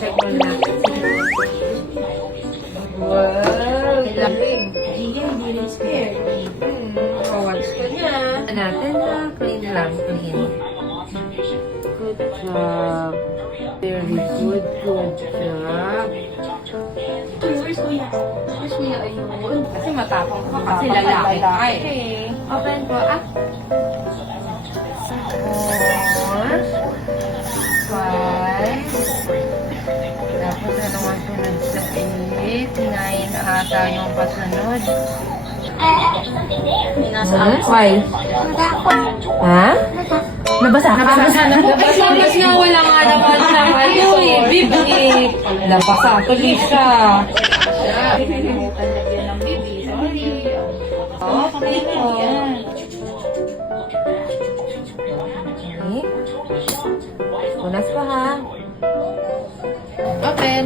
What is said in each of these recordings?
Check mo na. Wow! Galing. Hindi rin scared. Watch ko niya. Natin na. Clean lang. Clean. Good job. Very good. Good job. Where's Kuya? Where's Kuya? Ayun. Kasi matapang ka. Kasi lalaki ka eh. Okay. Open ko. Ah. 4, 5. Tapos na naman sunod sa 8, 9 ata yung pasunod. Nasa Why? Ha? Nabasa ka? Labas nga, wala nga naman siya. Ano eh, bibi. Labasa, tuloy siya. Nakalimutan lagyan ng baby. Sorry. Okay po. Okay. Unas pa ha. Open,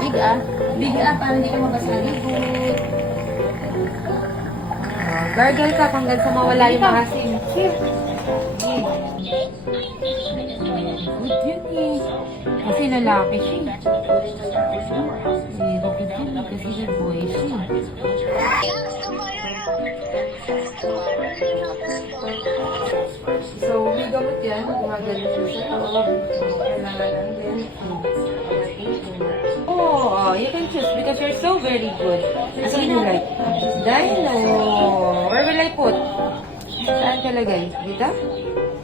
big Big para hindi ka mabasa. Good. Gargle ka hanggang sa mawala yung asin. Good yun eh. Kasi lalaki siya. Good yun eh. Kasi boy siya. So, may gamot yan. Gumagaling siya sa loob. Kailangan lang din. Oh, you can choose because you're so very good. What do you like? Dino. Where will I put? Saan ka lagay? Dito?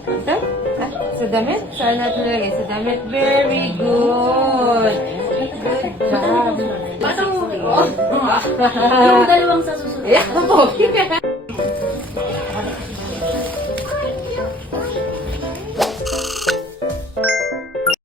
Dito? Ah, sa damit? Saan natin lagay? Sa damit. Very good. Good job. Yung dalawang sa susunod. Yeah,